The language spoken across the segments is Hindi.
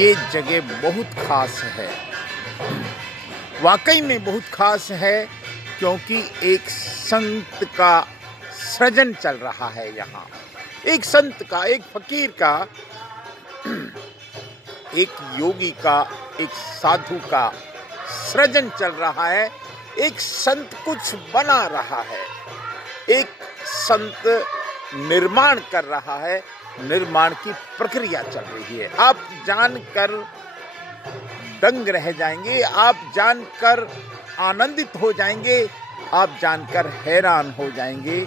ये जगह बहुत ख़ास है। वाक़ई में बहुत ख़ास है क्योंकि एक संत का सृजन चल रहा है यहाँ। एक संत का, एक फ़कीर का, एक योगी का, एक साधु का सृजन चल रहा है। एक संत कुछ बना रहा है। एक संत निर्माण कर रहा है। निर्माण की प्रक्रिया चल रही है। आप जानकर दंग रह जाएंगे, आप जानकर आनंदित हो जाएंगे, आप जानकर हैरान हो जाएंगे।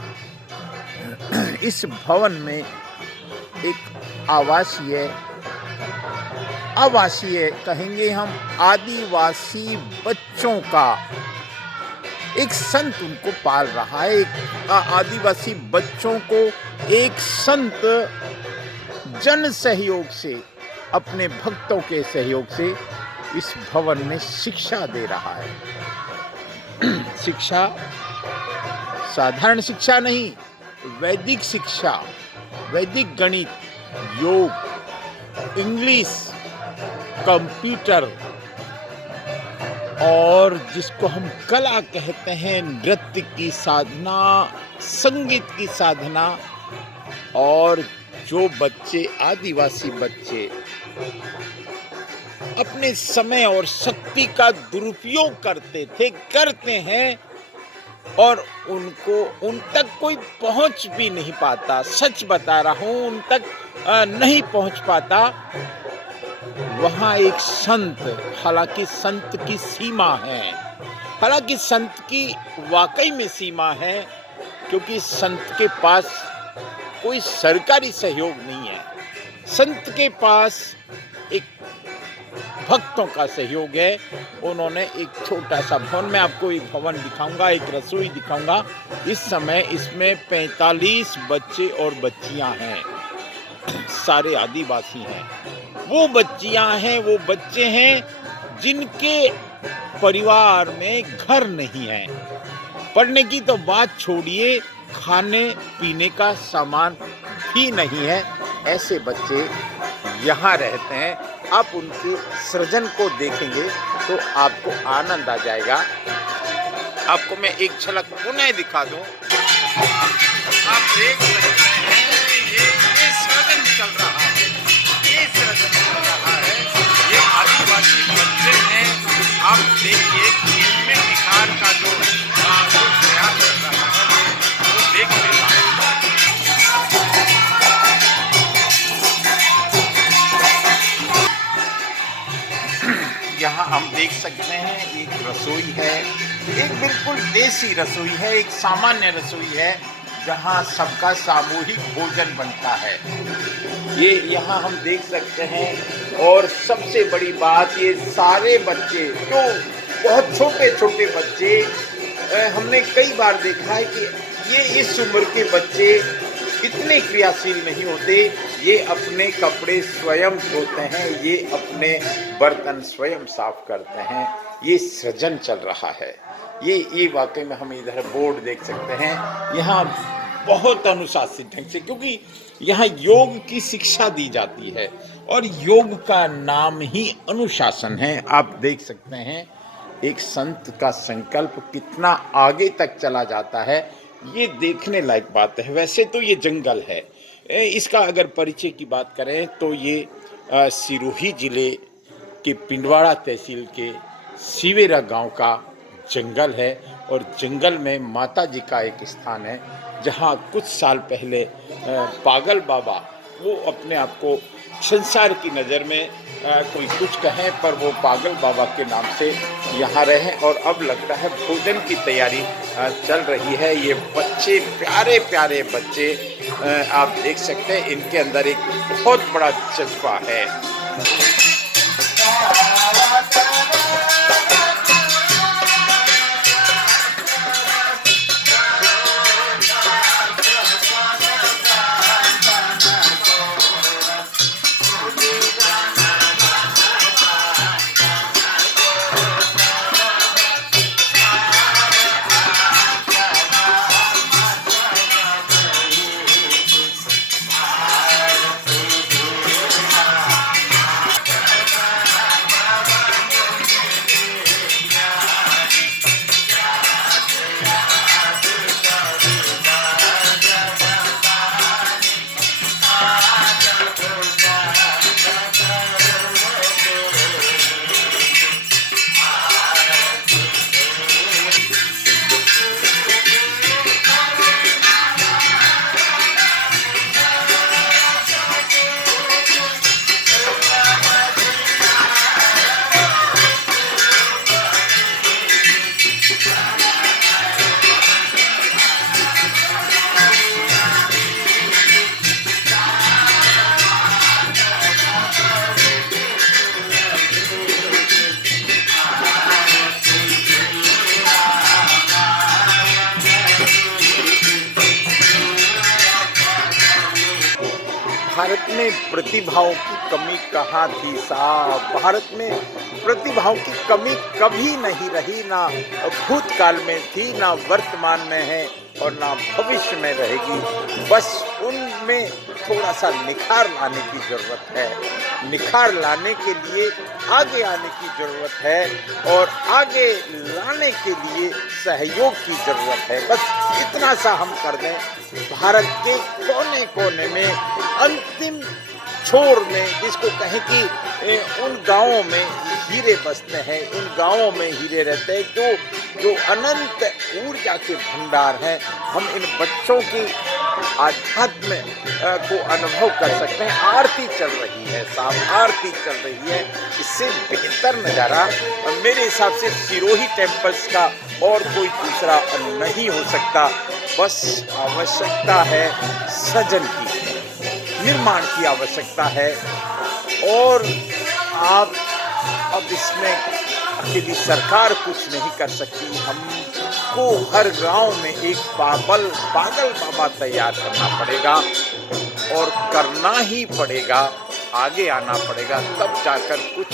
इस भवन में एक आवासीय कहेंगे हम, आदिवासी बच्चों का एक संत उनको पाल रहा है। एक आदिवासी बच्चों को एक संत जन सहयोग से, अपने भक्तों के सहयोग से इस भवन में शिक्षा दे रहा है। शिक्षा साधारण शिक्षा नहीं, वैदिक शिक्षा, वैदिक गणित, योग, इंग्लिश, कंप्यूटर और जिसको हम कला कहते हैं, नृत्य की साधना, संगीत की साधना। और जो बच्चे, आदिवासी बच्चे अपने समय और शक्ति का दुरुपयोग करते थे, करते हैं और उन तक कोई पहुंच भी नहीं पाता, सच बता रहा हूं, उन तक नहीं पहुंच पाता, वहाँ एक संत, हालांकि संत की सीमा है, हालांकि संत की वाकई में सीमा है, क्योंकि संत के पास कोई सरकारी सहयोग नहीं है। संत के पास एक भक्तों का सहयोग है। उन्होंने एक छोटा सा भवन, मैं आपको एक भवन दिखाऊंगा, एक रसोई दिखाऊंगा। इस समय इसमें 45 बच्चे और बच्चियां हैं, सारे आदिवासी हैं। वो बच्चियां हैं, वो बच्चे हैं जिनके परिवार में घर नहीं है। पढ़ने की तो बात छोड़िए, खाने पीने का सामान भी नहीं है। ऐसे बच्चे यहाँ रहते हैं। आप उनके सृजन को देखेंगे तो आपको आनंद आ जाएगा। आपको मैं एक झलक पुनः दिखा दूं। आप देख सकते हैं ये सृजन चल रहा है, ये सृजन चल रहा है। ये आदिवासी बच्चे हैं। आप देखिए इनमें निखार का जो प्रयास चल रहा है वो देख रहे हैं। यहाँ हम देख सकते हैं एक रसोई है, एक बिल्कुल देसी रसोई है, एक सामान्य रसोई है जहाँ सबका सामूहिक भोजन बनता है। ये यहाँ हम देख सकते हैं। और सबसे बड़ी बात, ये सारे बच्चे जो बहुत छोटे छोटे बच्चे, हमने कई बार देखा है कि ये इस उम्र के बच्चे इतने क्रियाशील नहीं होते। ये अपने कपड़े स्वयं धोते हैं, ये अपने बर्तन स्वयं साफ करते हैं। ये सृजन चल रहा है। ये वाकई में हम इधर बोर्ड देख सकते हैं। यहाँ बहुत अनुशासित ढंग से, क्योंकि यहाँ योग की शिक्षा दी जाती है और योग का नाम ही अनुशासन है। आप देख सकते हैं एक संत का संकल्प कितना आगे तक चला जाता है, ये देखने लायक बात है। वैसे तो ये जंगल है। इसका अगर परिचय की बात करें तो ये सिरोही जिले के पिंडवाड़ा तहसील के सिवेरा गांव का जंगल है। और जंगल में माता जी का एक स्थान है जहां कुछ साल पहले पागल बाबा, वो अपने आप को संसार की नज़र में कोई कुछ कहें पर वो पागल बाबा के नाम से यहाँ रहे। और अब लगता है भोजन की तैयारी चल रही है। ये बच्चे, प्यारे प्यारे बच्चे, आप देख सकते हैं इनके अंदर एक बहुत बड़ा जज्बा है। में प्रतिभाओं की कमी कहाँ थी साहब? भारत में प्रतिभाओं की कमी कभी नहीं रही, ना भूतकाल में थी, ना वर्तमान में है और ना भविष्य में रहेगी। बस उनमें थोड़ा सा निखार लाने की ज़रूरत है। निखार लाने के लिए आगे आने की ज़रूरत है और आगे लाने के लिए सहयोग की ज़रूरत है। बस इतना सा हम कर दें, भारत के कोने कोने में, अंतिम छोर में, जिसको कहें कि उन गांवों में हीरे बसते हैं, उन गांवों में हीरे रहते हैं, जो अनंत ऊर्जा के भंडार हैं। हम इन बच्चों की आध्यात्म को अनुभव कर सकते हैं। आरती चल रही है साहब, आरती चल रही है। इससे बेहतर नज़ारा मेरे हिसाब से सिरोही टेम्पल्स का और कोई दूसरा नहीं हो सकता। बस आवश्यकता है सृजन की, निर्माण की आवश्यकता है। और आप अब इसमें अकेली सरकार कुछ नहीं कर सकती। हमको हर गांव में एक पागल बाबा तैयार करना पड़ेगा और करना ही पड़ेगा, आगे आना पड़ेगा, तब जाकर कुछ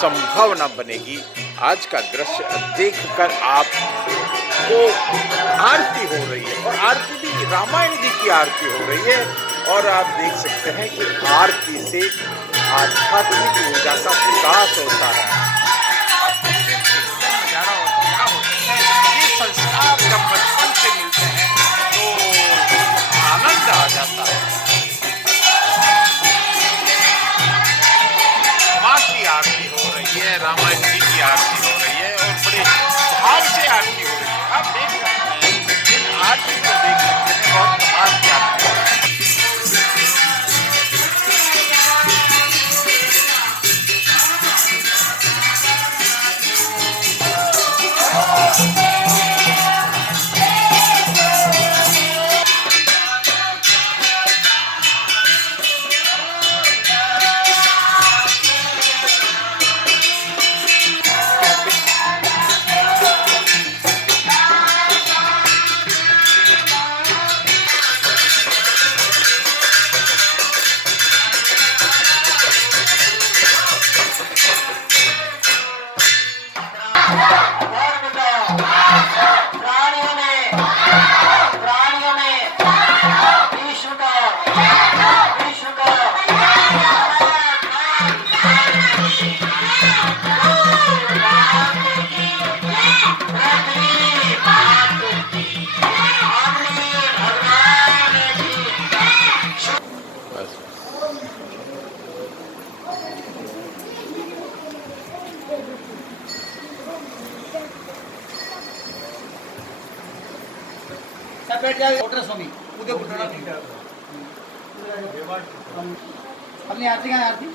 संभावना बनेगी। आज का दृश्य देखकर आपको आरती हो रही है और आरती भी रामायण जी की आरती हो रही है और आप देख सकते हैं कि आरती से आध्यात्मिक ऊर्जा का विकास होता है। नजारा क्या होता है, ये संस्कार जब बचपन से मिलते हैं तो आनंद आ जाता है। माँ की आरती हो रही है, रामायण जी की आरती हो रही है और बड़े भाव से आरती हो रही है। आप देख सकते हैं, इन आरती को देख सकते हैं, बहुत कमाल की आरती हो रही है। बैठ जाए स्वामी अपनी आरती का आरती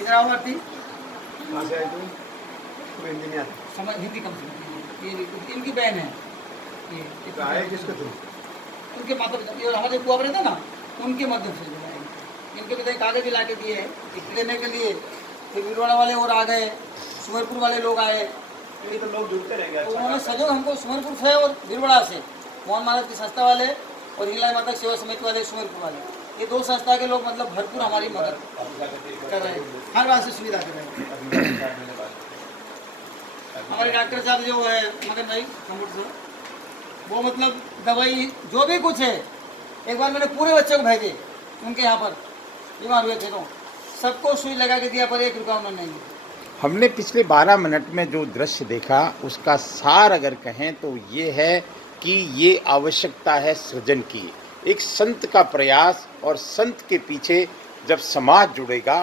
इधर आओ। आरती समझ हिंदी कम से ये इनकी बहन है, ये किसके थ्रू? उनके माता पिता, ये हमारे बुआ बने थे ना, उनके माध्यम से इनके पिता कागज भी ला के दिए लेने के लिए। फिर भीलवाड़ा वाले और आ गए, सुमेरपुर वाले लोग आए, ये तो लोग जुड़ते रहेंगे। तो उन्होंने सहयोग हमको सुमेरपुर से और भीलवाड़ा से, मोहन महाराज की संस्था वाले और हिंगलाई माता सेवा समिति वाले सुमेरपुर वाले, ये दो संस्था के लोग मतलब भरपूर हमारी मदद कर रहे हैं, हर बात से सुविधा कर रहे हैं। हमारे डॉक्टर साहब जो है मदन भाई कंप्यूटर से, वो मतलब दवाई जो भी कुछ है, एक बार मैंने पूरे बच्चे को भेजे उनके यहाँ पर बीमार हुए थे, तो सबको सुई लगा के दिया, पर 1 रुपया उन्होंने नहीं दिया। हमने पिछले 12 मिनट में जो दृश्य देखा उसका सार अगर कहें तो ये है कि ये आवश्यकता है सृजन की, एक संत का प्रयास, और संत के पीछे जब समाज जुड़ेगा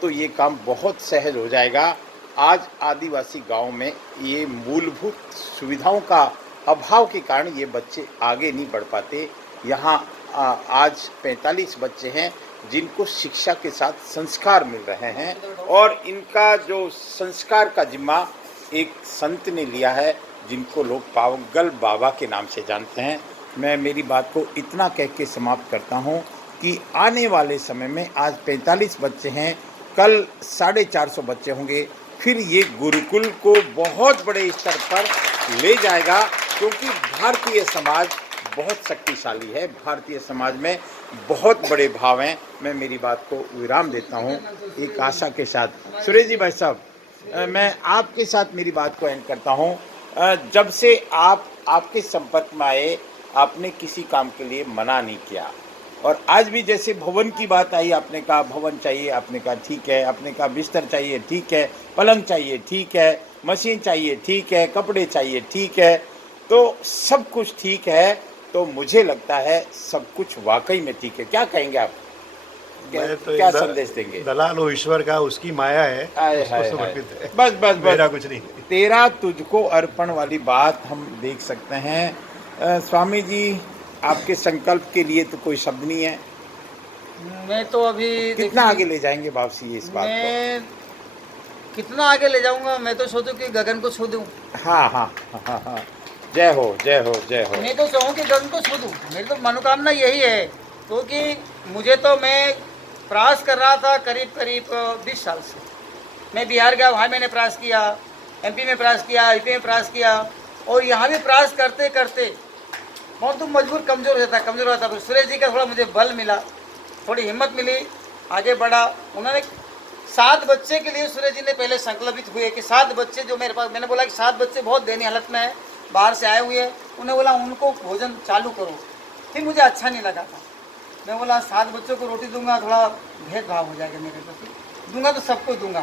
तो ये काम बहुत सहज हो जाएगा। आज आदिवासी गांव में ये मूलभूत सुविधाओं का अभाव के कारण ये बच्चे आगे नहीं बढ़ पाते। यहाँ आज 45 बच्चे हैं जिनको शिक्षा के साथ संस्कार मिल रहे हैं और इनका जो संस्कार का जिम्मा एक संत ने लिया है जिनको लोग पागल बाबा के नाम से जानते हैं। मैं मेरी बात को इतना कह के समाप्त करता हूं कि आने वाले समय में आज 45 बच्चे हैं, कल 450 बच्चे होंगे, फिर ये गुरुकुल को बहुत बड़े स्तर पर ले जाएगा, क्योंकि भारतीय समाज बहुत शक्तिशाली है। भारतीय समाज में बहुत बड़े भाव हैं। मैं मेरी बात को विराम देता हूँ एक आशा के साथ। सुरेश जी भाई साहब, मैं आपके साथ मेरी बात को एंड करता हूँ। जब से आपके संपर्क में आए, आपने किसी काम के लिए मना नहीं किया, और आज भी जैसे भवन की बात आई, आपने कहा भवन चाहिए, आपने कहा ठीक है, आपने कहा बिस्तर चाहिए ठीक है, पलंग चाहिए ठीक है, मशीन चाहिए ठीक है, कपड़े चाहिए ठीक है, तो सब कुछ ठीक है। तो मुझे लगता है सब कुछ वाकई में ठीक है। क्या कहेंगे आप? मैं तो क्या एक संदेश देंगे? दलाल हो ईश्वर का, उसकी माया है, हाय उसको हाय हाय। समर्पित है। बस बस मेरा बस, कुछ नहीं। तेरा तुझको अर्पण वाली बात हम देख सकते हैं। स्वामी जी, आपके संकल्प के लिए तो कोई शब्द नहीं है। मैं तो अभी कितना देखिए, आगे ले जाएंगे वापसी इस बात मैं कितना आगे ले जाऊंगा, मैं तो सोचूं कि गगन को छू दूं। को? हाँ हाँ हाँ हाँ, जय हो जय हो जय हो। मैं तो चाहूँ कि गगन को छू दूं। मेरी तो मनोकामना यही है, क्योंकि मुझे तो, मैं प्रयास कर रहा था करीब करीब 20 साल से। मैं बिहार गया, वहाँ मैंने प्रयास किया, MP में प्रयास किया, IP में प्रयास किया, और यहाँ भी प्रयास करते करते बहुत तुम मजबूर, कमज़ोर हो जाता। फिर सुरेश जी का थोड़ा मुझे बल मिला, थोड़ी हिम्मत मिली, आगे बढ़ा। उन्होंने 7 बच्चे के लिए सुरेश जी ने पहले संकल्पित हुए कि 7 बच्चे जो मेरे पास, मैंने बोला कि 7 बच्चे बहुत दयनीय हालत में है, बाहर से आए हुए हैं, उन्हें बोला उनको भोजन चालू करो। फिर मुझे अच्छा नहीं लगा था, मैं बोला 7 बच्चों को रोटी दूंगा, थोड़ा भेदभाव हो जाएगा मेरे प्रति, दूंगा तो सबको दूंगा।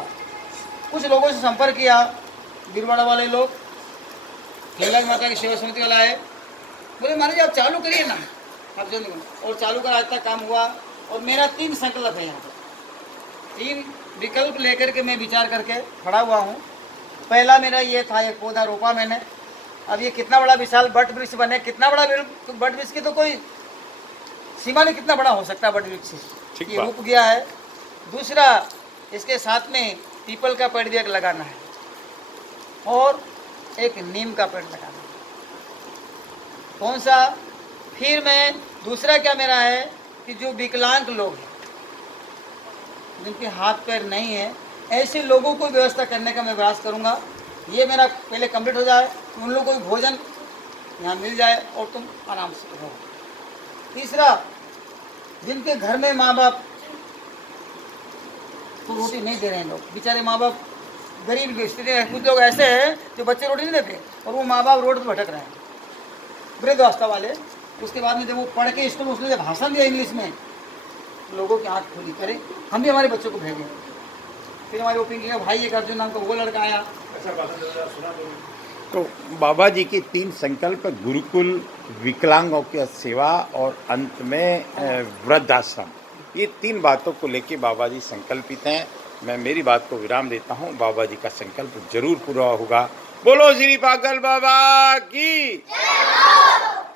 कुछ लोगों से संपर्क किया, बिरवाड़ा वाले लोग, लीला माता की सेवा समिति वाला आए, बोले महाराज जी आप चालू करिए ना, आप जो नहीं, और चालू कर आज तक काम हुआ। और मेरा 3 संकल्प है यहाँ पर, 3 विकल्प लेकर के मैं विचार करके खड़ा हुआ हूँ। पहला मेरा ये था, एक पौधा रोपा मैंने, अब ये कितना बड़ा विशाल बट वृक्ष बने, कितना बड़ा बट वृक्ष की तो कोई सीमा नहीं, कितना बड़ा हो सकता है बट वृक्ष, ठीक ये बात। रुक गया है। दूसरा, इसके साथ में पीपल का पेड़ भी एक लगाना है, और एक नीम का पेड़ लगाना है। कौन सा? फिर मैं दूसरा क्या मेरा है कि जो विकलांग लोग हैं, जिनके हाथ पैर नहीं है, ऐसे लोगों को व्यवस्था करने का मैं प्रयास करूँगा। ये मेरा पहले कंप्लीट हो जाए, उन लोगों को भी भोजन यहाँ मिल जाए और तुम आराम से रहो। तीसरा, जिनके घर में माँ बाप को रोटी नहीं दे रहे हैं, लोग बेचारे माँ बाप गरीब स्थिति हैं, कुछ लोग ऐसे हैं जो बच्चे रोटी नहीं देते और वो माँ बाप रोड पर भटक रहे हैं, वृद्धावस्था वाले। उसके बाद में जब वो पढ़ के स्कूल, उसने जब भाषण दिया इंग्लिश में, लोगों की आँख खुली, करें हम भी हमारे बच्चों को भेजें। फिर हमारे वो पिंकी का भाई, एक अर्जुन नाम का वो लड़का आया। तो बाबा जी के 3 संकल्प, गुरुकुल, विकलांगों की सेवा और अंत में वृद्धाश्रम, ये 3 बातों को लेके बाबा जी संकल्पित हैं। मैं मेरी बात को विराम देता हूँ। बाबा जी का संकल्प जरूर पूरा होगा। बोलो श्री पागल बाबा की।